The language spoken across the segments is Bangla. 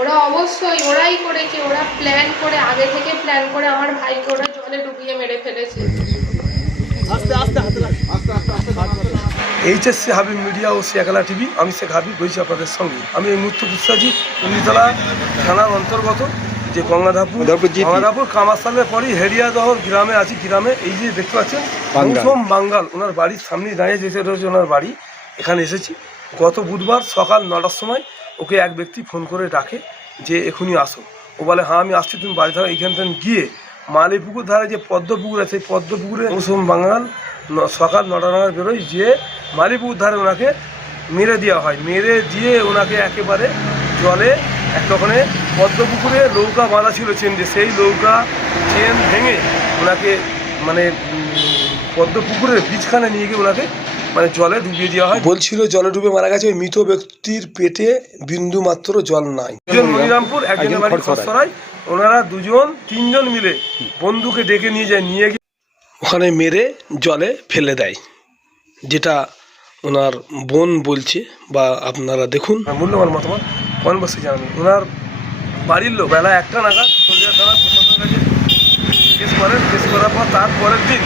ওরা অবশ্যই ওরাই করেছে, ওরা প্ল্যান করে আগে থেকে প্ল্যান করে আমার ভাইকে ওরা জলে ডুবিয়ে মেরে ফেলেছে। এইচএসসি হাবিব মিডিয়া ও শেখালা টিভি, আমি শেখ হাবিব বলছি আপনাদের সঙ্গে। আমি এই মুহূর্তে বুঝতে আছি কুন্দিতলা থানার অন্তর্গত যে গঙ্গাধাপুর কামারসালের পরই হেরিয়াদহ গ্রামে আছি। গ্রামে এই যে দেখতে পাচ্ছেন মৌসুম বাঙ্গাল, ওনার বাড়ির সামনে দাঁড়িয়ে যেতে রয়েছে ওনার বাড়ি। এখানে এসেছি গত বুধবার সকাল 9টার সময়। ওকে এক ব্যক্তি ফোন করে ডাকে যে এখনই আসো। ও বলে হ্যাঁ আমি আসছি, তুমি বাড়ি থাকো। এইখান থেকে গিয়ে মালিপুকুর ধারে যে পদ্মপুকুর আছে, সেই পদ্মপুকুরে মৌসুম বাঙ্গাল সকাল 9টা নাগাদ বেরোয়, যে মালিপুকুর ধারে ওনাকে মেরে দেওয়া হয়। মেরে দিয়ে ওনাকে একেবারে জলে একটা ওখানে পদ্মপুকুরে নৌকা বাঁধা ছিল চেন দিয়ে, সেই নৌকা চেন ভেঙে ওনাকে মানে পদ্মপুকুরের বীজখানে নিয়ে গিয়ে ওনাকে মানে জলে ডুবিয়ে দেওয়া হয়। বলছিল জলে ডুবে মারা গেছে। ওই মৃত ব্যক্তির পেটে বিন্দু মাত্র জল নাই। একজন মনিরামপুর, একজনের বাড়ি খসড়ায়। ওনারা তিনজন মিলে বন্ধুকে ডেকে নিয়ে যায়, নিয়ে গিয়ে ওখানে মেরে জলে ফেলে দেয়, যেটা ওনার বোন বলছে। বা আপনারা দেখুন, মূল্যবান মতামত কমেন্ট বক্সে জানাবেন। ওনার বাড়ির লোক বেলা 1টা নাগাদ সন্ধ্যা থানা প্রশাসনের কাছে কেস করেন। কেস করার পর তারপরের দিন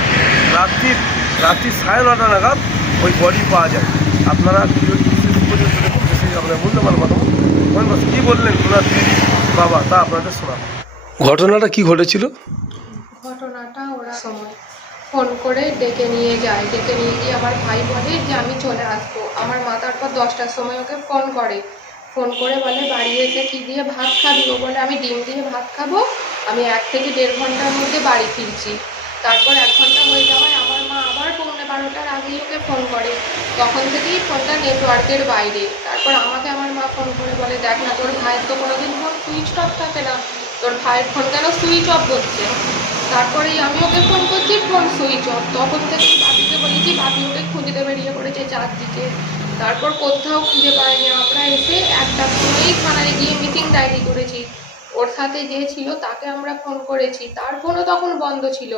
রাত্রি 9:30 নাগাদ ওই বডি পাওয়া যায়। আপনারা ভিডিওটি পর্যন্ত দেখুন, আপনার মূল্যবান মতামত কমেন্ট বক্সে কী বললেন ওনার দিদি বাবা তা আপনাদের শোনাবেন। ঘটনাটা কি ঘটেছিল? ঘটনাটা ওরা সময় ফোন করে ডেকে নিয়ে যায়। ডেকে নিয়ে গিয়ে আমার ভাই বলে যে আমি চলে আসবো। আমার মা তারপর 10টার সময় ওকে ফোন করে বলে বাড়ি এসে কী দিয়ে ভাত খাবি? ও বলে আমি ডিম দিয়ে ভাত খাবো, আমি 1 থেকে 1.5 ঘন্টার মধ্যে বাড়ি ফিরছি। তারপর 1 ঘন্টা হয়ে যাওয়ায় আমার মা আবার 12টার আগেই ওকে ফোন করে। তখন থেকেই ফোনটা নেটওয়ার্কের বাইরে। তারপর আমাকে আমার মা ফোন করে বলে দেখ না, তোর ভাইয়ের তো কোনোদিন ফোন সুইচ অফ থাকে না, তোর ভাইয়ের ফোন কেন সুইচ অফ হচ্ছে? তারপরেই আমি ওকে ফোন করছি, ফোন সুইচ অফ। তখন থেকেই বাপিকে বলেছি, বাপি ওকে খুঁজতে বেরিয়ে পড়েছে চারদিকে। তারপর কোথাও খুঁজে পাইনি। আমরা এসে 1টার সময়ই থানায় গিয়ে মিসিং ডায়েরি করেছি। ওর সাথে যে ছিল তাকে আমরা ফোন করেছি, তার ফোনও তখন বন্ধ ছিল।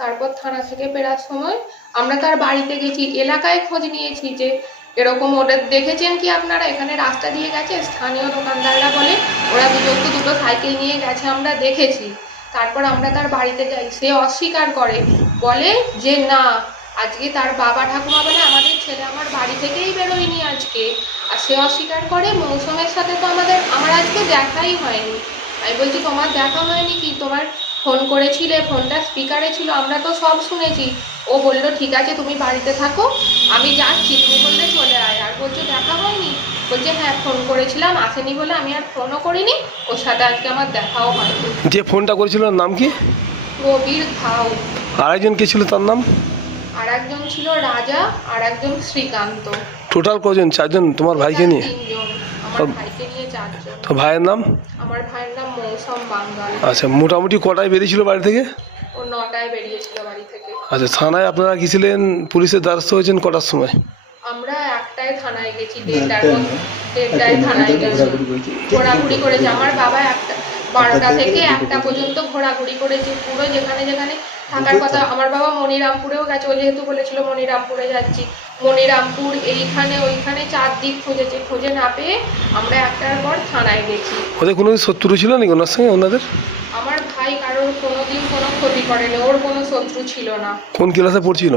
তারপর থানা থেকে ফেরার সময় আমরা তার বাড়িতে গেছি, এলাকায় খোঁজ নিয়েছি যে এরকম ওদের দেখেছেন কি আপনারা, এখানে রাস্তা দিয়ে গেছে। স্থানীয় দোকানদাররা বলে ওরা দুটো সাইকেল নিয়ে গেছে, আমরা দেখেছি। তারপর আমরা তার বাড়িতে যাই, সে অস্বীকার করে, বলে যে না আজকে তার বাবা ঠাকুমা বলে আমাদের ছেলে আমার বাড়ি থেকেই বেরোয়নি আজকে। আর সে অস্বীকার করে মৌসুমের সাথে তো আমার আজকে দেখাই হয়নি। আমি বলছি তোমার দেখা হয়নি কি? তোমার ফোন করেছিলে, ফোনটা স্পিকারে ছিল, আমরা তো সব শুনেছি। ও বললো ঠিক আছে তুমি বাড়িতে থাকো, আমি যাচ্ছি, তুমি বললে চলে আয়। আর বলছো দেখা হয়নি? বলছে হ্যাঁ ফোন করেছিলাম, আসেনি বলে আমি আর ফোনও করিনি, ওর সাথে আজকে আমার দেখাও হয়নি। যে ফোনটা করেছিল নাম কি? প্রবীর ঘাউ। আরেকজন কে ছিল তার নাম? আর একজন ছিল রাজা, আর একজন শ্রীকান্ত। টোটাল কজন? 4জন তোমার ভাইকে নিয়ে? 3জন। আমার ভাইকে নিয়ে 4জন। তো ভাইয়ের নাম? আমার ভাইয়ের নাম মৌসুম বাঙ্গাল। আচ্ছা, মোটামুটি কটায় বেরিয়েছিল বাড়ি থেকে? ও 9টায় বেরিয়েছিল বাড়ি থেকে। আচ্ছা, থানায় আপনারা গেছিলেন, পুলিশের দ্বারস্থ হয়েছেন কটার সময়? আমরা 1টায় থানায় গেছি, 1:30টায় থানায় গেছি। ঘোরাঘুরি করেছে আমার বাবা, 12টা থেকে 1টা পর্যন্ত ঘোরাঘুরি করেছে পুরো যেখানে যেখানে থাকার কথা। আমার বাবা মনিরামপুরেও গেছে, ও যেহেতু বলেছিল মনিরামপুরে যাচ্ছি। মনিরামপুর এইখানে ওইখানে 4 দিক খুঁজেছে, খুঁজে না পেয়ে আমরা 1টার পর থানায় গেছি। ওদের কোনো শত্রু ছিল নাকি ওনার সঙ্গে ওনাদের? আমার ভাই কারোর কোনোদিন কোনো ক্ষতি করেনি, ওর কোনো শত্রু ছিল না। কোন ক্লাসে পড়ছিল?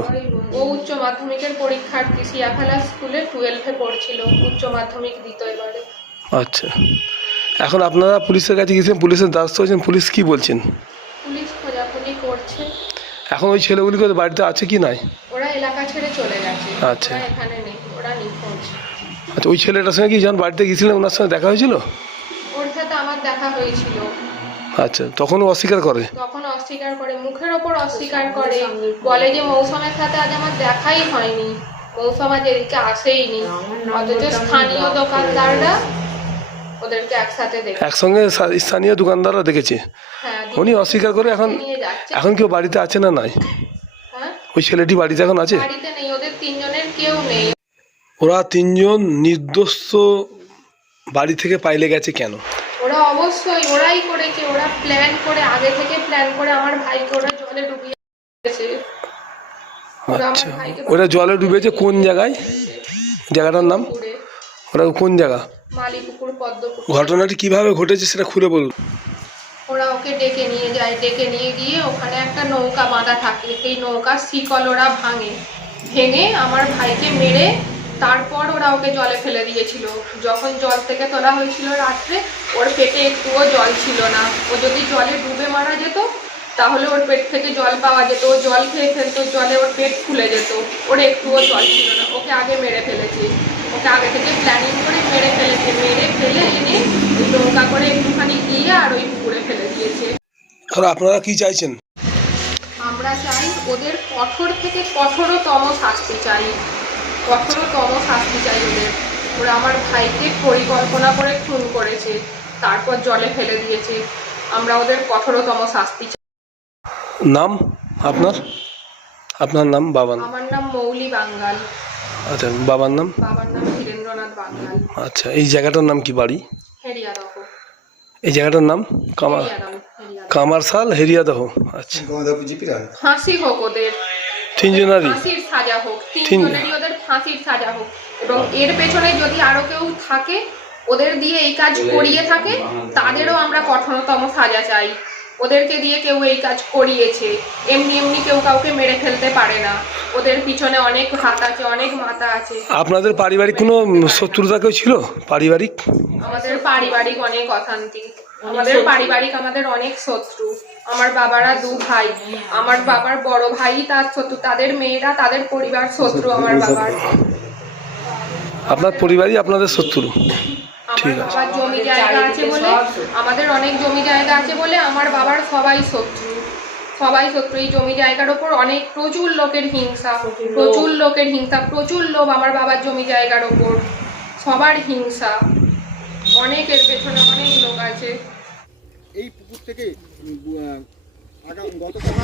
ও উচ্চ মাধ্যমিকের পরীক্ষার্থী, সিয়াখালা স্কুলে 12-এ পড়ছিল, উচ্চ মাধ্যমিক দিত এবারে। আচ্ছা, এখন আপনারা পুলিশের কাছে গেছেন, পুলিশের দ্বারস্থ হয়েছেন, পুলিশ কি বলছেন? পুলিশ খোঁজাখুঁজি করছে। এখন ওই ছেলেগুলি বাড়িতে আছে কি নাই? ওরা এলাকা ছেড়ে চলে গেছে। আচ্ছা, এখানে নেই, ওরা নিখোঁজ। আচ্ছা, ওই ছেলেটার সঙ্গে কি যখন বাড়িতে গিয়েছিলেন ওনার সঙ্গে দেখা হয়েছিল? ওর সাথে আমার দেখা হয়েছিল। আচ্ছা, তখনও অস্বীকার করে? তখন অস্বীকার করে, মুখের ওপর অস্বীকার করে, বলে যে মৌসুমের সাথে আজ আমার দেখাই হয়নি, মৌসুম আজ এদিকে আসেইনি। অথচ স্থানীয় দোকানদাররা ওদেরকে একসাথে দেখে, একসঙ্গে স্থানীয় দোকানদাররা দেখেছে। হ্যাঁ, উনি অস্বীকার করে। এখন কেউ বাড়িতে আছে না নাই? হ্যাঁ, ওই ছেলেটি বাড়িতে এখন আছে? বাড়িতে নেই, ওদের 3জনের কেউ নেই। ওরা 3জন নির্দোষ বাড়ি থেকে পাইলে গেছে কেন? ওরা অবশ্যই ওরাই করেছে, ওরা প্ল্যান করে আগে থেকে প্ল্যান করে আমার ভাইকে ওরা জলে ডুবিয়ে দিয়েছে। আচ্ছা, ওরা জলে ডুবেছে কোন জায়গায়? জায়গাটার নাম? ওরা কোন জায়গা? মালিপুকুর পদ্মপুকুর। ঘটনাটি কিভাবে ঘটেছে সেটা খুলে বলুন। ওরা ওকে ডেকে নিয়ে যায়, ডেকে নিয়ে গিয়ে ওখানে একটা নৌকা বাঁধা থাকে, সেই নৌকার শিকল ওরা ভেঙে আমার ভাইকে মেরে তারপর ওরা ওকে জলে ফেলে দিয়েছিল। যখন জল থেকে তোলা হয়েছিল রাত্রে, ওর পেটে একটুও জল ছিল না। ও যদি জলে ডুবে মারা যেত তাহলে ওর পেট থেকে জল পাওয়া যেত, ও জল খেয়ে ফেলতো, জলে ওর পেট ফুলে যেত, ওর একটুও জল ছিল না। ওকে আগে মেরে ফেলেছে, ওকে আগে থেকে প্ল্যানিং করে মেরে ফেলেছে, মেরে ফেলে এনে ওই নৌকা করে একটুখানি গিয়ে আর ওই পুকুরে ফেলে দিয়েছে। আর আপনারা কি চাইছেন? আমরা চাই ওদের কঠোর থেকে কঠোরতম শাস্তি চাই, কঠোরতম শাস্তি চাই ওদের। ওরা আমার ভাইকে পরিকল্পনা করে খুন করেছে, তারপর জলে ফেলে দিয়েছে। আমরা ওদের কঠোরতম শাস্তি চাই। নাম আপনার? আপনার নাম? বাবার নাম? আমার নাম মৌলি বাঙ্গাল। আচ্ছা, বাবার নাম? বাবার নাম ধীরেন্দ্রনাথ বাঙ্গাল। আচ্ছা, এই জায়গাটার নাম কি? বাড়ি? হেরিয়াদহ। এই জায়গাটার নাম? কামারশাল, হেরিয়াদহ। আচ্ছা, ফাঁসি হোক ওদের, তিনজনেরই ফাঁসির সাজা হোক, তিনজনেরই ওদের ফাঁসির সাজা হোক। এবং এর পেছনে যদি আরো কেউ থাকে, ওদের দিয়ে এই কাজ করিয়ে থাকে, তাদেরও আমরা কঠোরতম সাজা চাই। ওদেরকে দিয়ে কেউ এই কাজ করিয়েছে, এমনি এমনি কেউ কাউকে মেরে ফেলতে পারে না। ওদের পিছনে অনেক হাত আছে, অনেক মাথা আছে। আপনাদের পারিবারিক কোনো শত্রুতা কেউ ছিল? পারিবারিক? আমাদের পারিবারিক অনেক অশান্তি, আমাদের অনেক শত্রু। আমার বাবারা 2 ভাই, আমার বাবার বড় ভাই তার শত্রু, তাদের মেয়েরা, তাদের পরিবার শত্রু আমার বাবার। আপনার পরিবারই আপনাদের শত্রু? আমার বাবার জমি জায়গা আছে বলে, আমাদের অনেক জমি জায়গা আছে বলে আমার বাবার সবাই শত্রু। এই জমি জায়গার ওপর প্রচুর লোকের হিংসা, প্রচুর লোভ আমার বাবার জমি জায়গার ওপর। সবার হিংসা, অনেকের পেছনে অনেক লোক আছে। এই পুকুর থেকে গতকাল